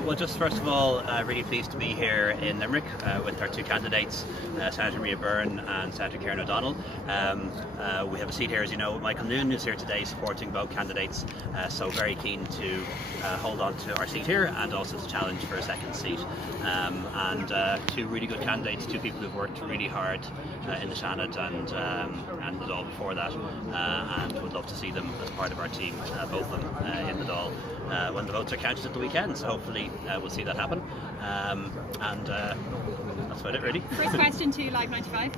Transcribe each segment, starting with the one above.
Well, just first of all, really pleased to be here in Limerick with our two candidates, Senator Maria Byrne and Senator Kieran O'Donnell. We have a seat here, as you know, Michael Noon, who's here today supporting both candidates, so very keen to hold on to our seat here and also to challenge for a second seat. Two really good candidates, two people who've worked really hard in the Seanad and the Dáil before that, and would love to see them as part of our team, both of them in the Dáil when the votes are counted at the weekend. So hopefully we'll see that happen, that's about it really. First question to Live 95.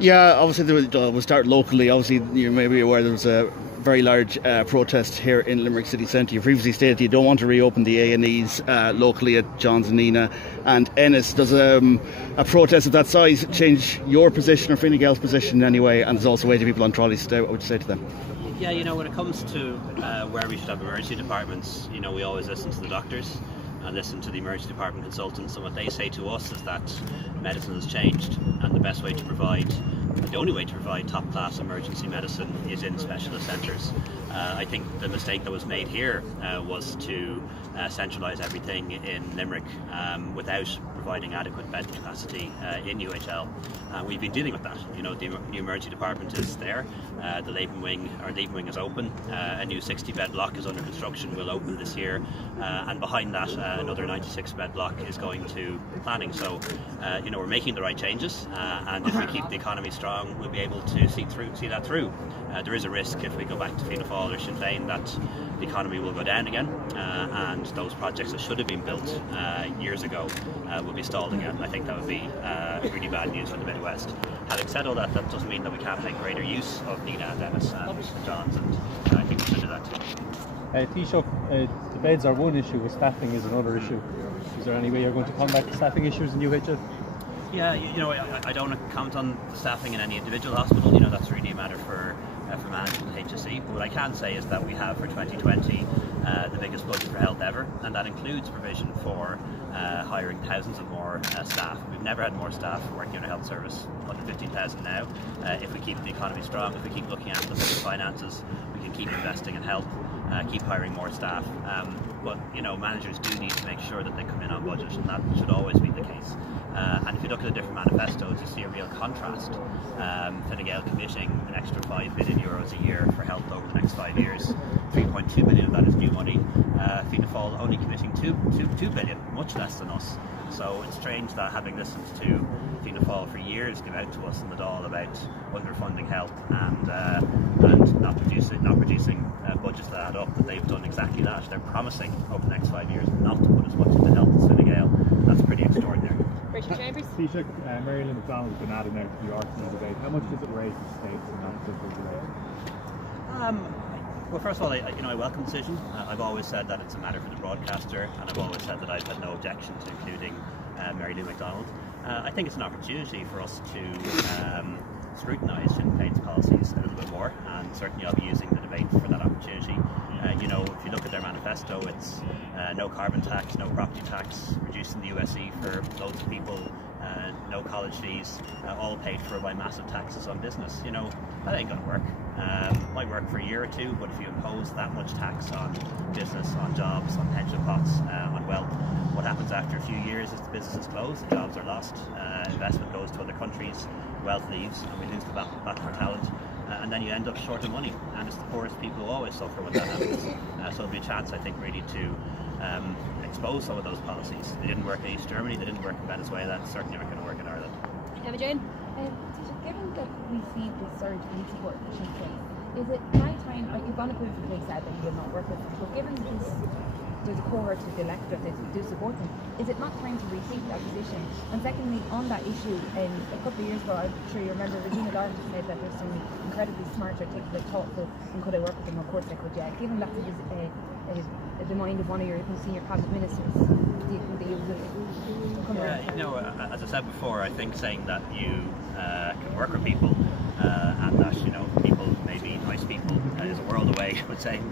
Yeah, obviously we'll start locally. Obviously you may be aware there was a very large protest here in Limerick City Centre. You previously stated you don't want to reopen the A&Es locally at Johns and Nina and Ennis. Does a protest of that size change your position or Fine Gael's position in any way? And there's also 80 people on trolleys today. What would you say to them? Yeah, you know, when it comes to where we should have emergency departments, you know, we always listen to the doctors and listen to the emergency department consultants, and what they say to us is that medicine has changed and the best way to provide, the only way to provide top class emergency medicine is in specialist centres. I think the mistake that was made here was to centralise everything in Limerick without providing adequate bed capacity in UHL. We've been dealing with that. You know, the new emergency department is there. The Leaven wing is open. A new 60-bed block is under construction, will open this year, and behind that another 96-bed block is going to planning. So you know, we're making the right changes, and if we keep the economy strong, we'll be able to see that through. There is a risk if we go back to Fianna Fáil or Sinn Féin that the economy will go down again, and those projects that should have been built years ago will be stalled again. I think that would be really bad news for the Midwest. Having said all that, that doesn't mean that we can't make greater use of Nina and Ennis and Johns, and I think we should do that too. Taoiseach, the beds are one issue, but staffing is another issue. Is there any way you're going to combat the staffing issues in UHL? Yeah, you know, I don't want to comment on staffing in any individual hospital. You know, that's really a matter for management and HSE. But what I can say is that we have for 2020 the biggest budget for health ever, and that includes provision for hiring thousands of more staff. We've never had more staff working in a health service, 115,000 now. If we keep the economy strong, if we keep looking after the finances, we can keep investing in health, keep hiring more staff. But you know, managers do need to make sure that they come in on budget, and that should always be the case. And if you look at the different manifestos, you see a real contrast. Fine Gael committing an extra €5 billion a year for health over the next 5 years. 3.2 billion of that is new money. Fianna Fáil only committing 2 billion, much less than us. So it's strange that, having listened to Fianna Fáil for years give out to us in the Dáil about underfunding health and not producing budgets that add up, that they've done exactly that. They're promising over the next 5 years not to put as much into health as Fine Gael. That's pretty extraordinary. Richard Chambers. Taoiseach, Marilyn McDonald has been added now to the Arsenal debate. How much does it raise the stakes in that particular debate? Well, first of all, I welcome the decision. I've always said that it's a matter for the broadcaster, and I've always said that I've had no objection to including Mary Lou McDonald. I think it's an opportunity for us to scrutinise Sinn Féin's policies a little bit more, and certainly I'll be using the debate for that opportunity. You know, if you look at their manifesto, it's no carbon tax, no property tax, reducing the USE for loads of people, no college fees, all paid for by massive taxes on business. You know, that ain't going to work. Might work for a year or two, but if you impose that much tax on business, on jobs, on pension pots, on wealth, what happens after a few years is the businesses close, the jobs are lost, investment goes to other countries, wealth leaves, and we lose the battle for talent. And then you end up short of money, and it's the poorest people who always suffer when that happens. So it'll be a chance, I think, really to expose some of those policies. They didn't work in East Germany, they didn't work in Venezuela, and certainly aren't going to work in Ireland. Emma Jane. Given that we see this surge in support for Sinn Féin, is it my time, like you've unequivocally said that you'll not work with them, but given this, there's a cohort of the electorate that do support them, is it not time to rethink that position? And secondly, on that issue, a couple of years ago, I'm sure you remember, Regina Darden said that there's some incredibly smart, articulate, thoughtful, and could I work with them? Of course I could, yeah. Given that it is the mind of one of your senior cabinet ministers, do you think that you would come around? You know, as I said before, I think saying that you can work with people and that, you know, people may be nice people is a world away, but saying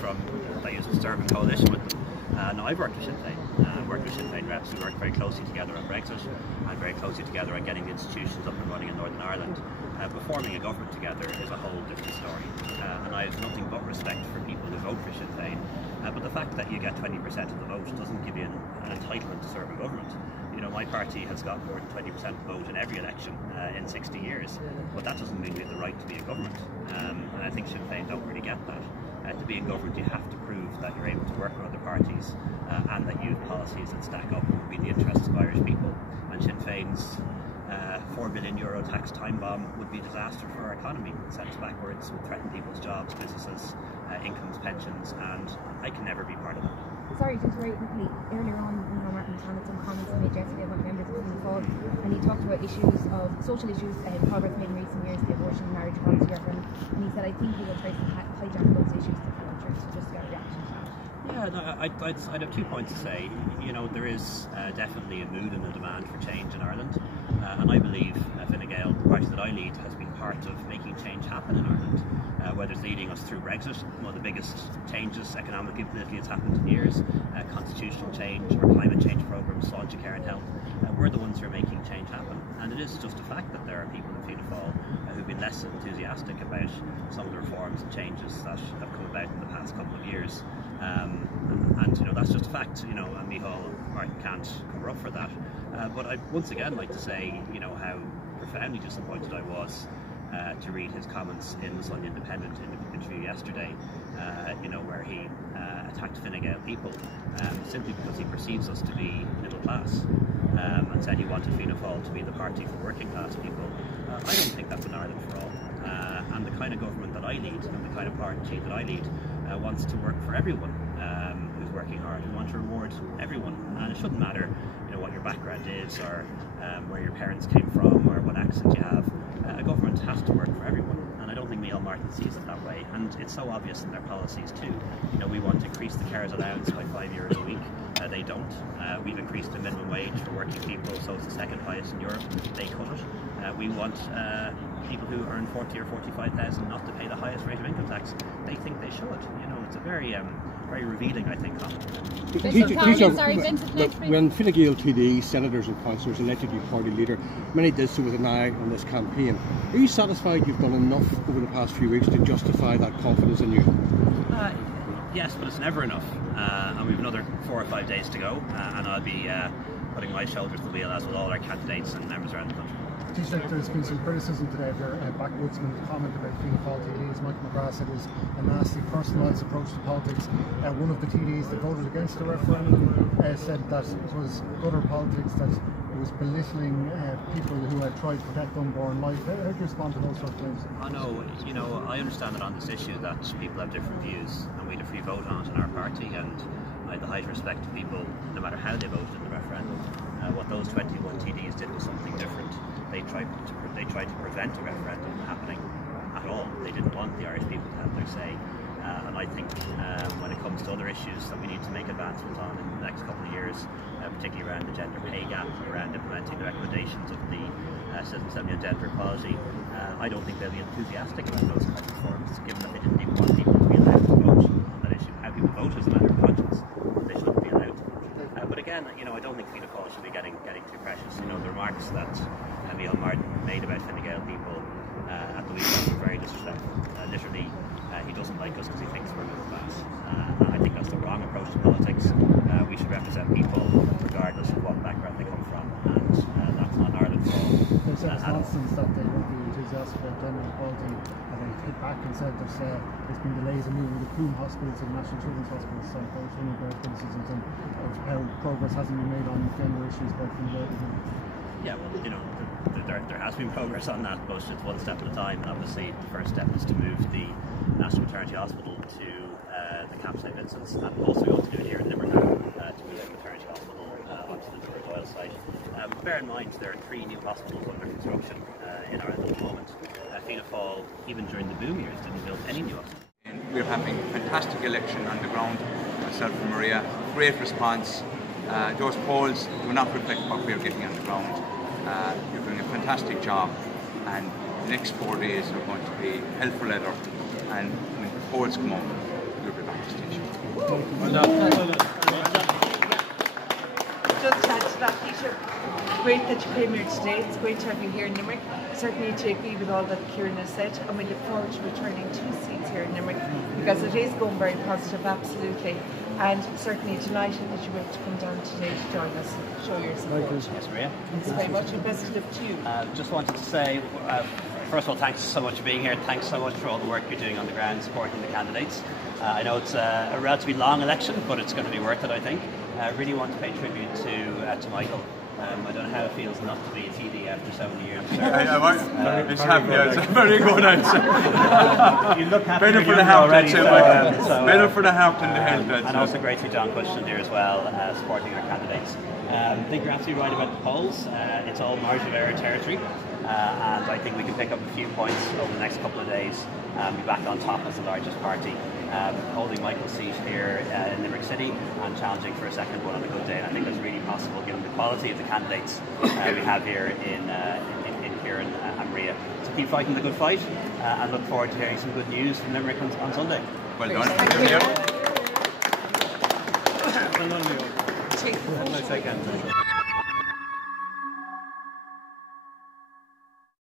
from that you serve in coalition with them. No, I've worked with Sinn Féin. I've worked with Sinn Féin reps. We worked very closely together on Brexit and very closely together on getting the institutions up and running in Northern Ireland. But forming a government together is a whole different story. And I have nothing but respect for people who vote for Sinn Féin. But the fact that you get 20% of the vote doesn't give you an entitlement to serve in government. You know, my party has got more than 20% of the vote in every election in 60 years, but that doesn't mean we have the right to be in government. And I think Sinn Féin don't really get that. To be in government, you have to prove that you're able to work with other parties and that you have policies that stack up and be the interests of Irish people. And Sinn Féin's €4 billion tax time bomb would be a disaster for our economy. It sends us backwards, would threaten people's jobs, businesses, incomes, pensions, and I can never be part of that. Sorry, just very quickly, earlier on, Martin had some comments he made yesterday about members of the fall, and he talked about social issues, progress made in recent years, the abortion, marriage policy referendum, and he said, I think he will try to hijack those issues to culture, so just get a reaction to that. Yeah, no, I'd have 2 points to say. You know, there is definitely a mood and a demand for change in Ireland, and I believe Fine Gael, the party that I lead, has been part of making change happen in Ireland. Whether it's leading us through Brexit, one of the biggest changes economically and politically that's happened in years, constitutional change or climate change programs, Sláinte Care and Health, we're the ones who are making change happen. And it is just a fact that there are people in Fianna Fáil who've been less enthusiastic about some of the reforms and changes that have come about in the past couple of years. And you know, that's just a fact, you know, and Martin can't cover up for that. But I'd once again like to say, you know, how profoundly disappointed I was to read his comments in the Sunday Independent interview yesterday, you know, where he attacked Fine Gael people simply because he perceives us to be middle class, and said he wanted Fianna Fáil to be the party for working class people. I don't think that's an Ireland for all, and the kind of government that I lead and the kind of party that I lead wants to work for everyone who's working hard. We want to reward everyone, and it shouldn't matter, you know, what your background is or where your parents came from or what accent you have. A government has to work for everyone, and I don't think Neil Martin sees it that way, and it's so obvious in their policies too. You know, we want to increase the carers allowance by €5 a week. They don't. We've increased the minimum wage for working people, so it's the second highest in Europe. They cut it. We want people who earn 40 or 45,000 not to pay the highest rate of income tax. They think they should. You know, it's a very revealing, I think, comment. When Fine Gael TDs, senators and councillors elected you party leader, many did so with an eye on this campaign. Are you satisfied you've done enough over the past few weeks to justify that confidence in you? Yes, but it's never enough, and we've another 4 or 5 days to go, and I'll be putting my shoulders to the wheel as with all our candidates and members around the country. Taoiseach, there's been some criticism today of your backwoodsman comment about Fianna Fáil TDs. Michael McGrath said it was a nasty, personalised approach to politics. One of the TDs that voted against the referendum said that it was gutter politics, that it was belittling people who had tried to protect unborn life. How do you respond to those sort of things? I know, you know, I understand that on this issue that people have different views, and we had a free vote on it in our party, and I have the highest respect to people, no matter how they voted in the referendum. What those 21 TDs did was something different. They tried to prevent a referendum happening at all. They didn't want the Irish people to have their say. And I think when it comes to other issues that we need to make advancements on in the next couple of years, particularly around the gender pay gap, around implementing the recommendations of the Citizen Assembly on Gender Equality, I don't think they'll be enthusiastic about those kinds of reforms, given that they didn't even want people to be allowed to vote on that issue. How people vote is a matter of conscience, but they shouldn't be allowed to. But again, you know, I don't think Fianna Fáil should be getting too precious. You know, the remarks that Neil Martin made about Fine Gael people at the weekend were very disrespectful. Literally, he doesn't like us because he thinks we're middle class. And I think that's the wrong approach to politics. We should represent people regardless of what background they come from, and that's not Ireland for all. There's a instance that they won't be enthusiastic about gender equality, and they hit back and said that there's been delays in moving the Coombe hospitals and National Children's Hospitals, so there's one of their criticisms of how progress hasn't been made on gender issues by Fine Gael. Yeah, well, you know, there has been progress on that, but it's one step at a time. And obviously, the first step is to move the National Maternity Hospital to the Camp St Vincent's, and also we want to do it here in Limerick to move the maternity hospital onto the Doyle Doyle site. Bear in mind, there are 3 new hospitals under construction in Ireland at the moment. Fianna Fáil, even during the boom years, didn't build any new hospitals. We're having a fantastic election on the ground. Myself and Maria, great response. Those polls do not reflect what we're getting on the ground. You're doing a fantastic job, and the next 4 days are going to be hell for leather, and when the polls come out, you'll be back to station. Just add to that, Peter. Great that you came here today. It's great to have you here in Limerick. Certainly to agree with all that Kieran has said, and we look forward to returning 2 seats here in Limerick, because it is going very positive, absolutely. And certainly delighted that you were able to come down today to join us and show your support. Yes, Maria. Thanks very much, and best of luck to you. Just wanted to say, first of all, thanks so much for being here. Thanks so much for all the work you're doing on the ground supporting the candidates. I know it's a relatively long election, but it's going to be worth it, I think. I really want to pay tribute to Michael. I don't know how it feels not to be a TD after so many years. It's happy. It's a very good answer. You look happy. Better for the health, I'd say, Michael. Better for the health than the health. And also great to see John Cushton here as well, supporting our candidates. I think you're absolutely right about the polls. It's all margin of error territory, and I think we can pick up a few points over the next couple of days and be back on top as the largest party, holding Michael's seat here in Limerick City and challenging for a second one on a good day. And I think that's really possible given the quality of the candidates we have here in Kieran and Maria. So keep fighting the good fight, and look forward to hearing some good news from Limerick on Sunday. Well done. Take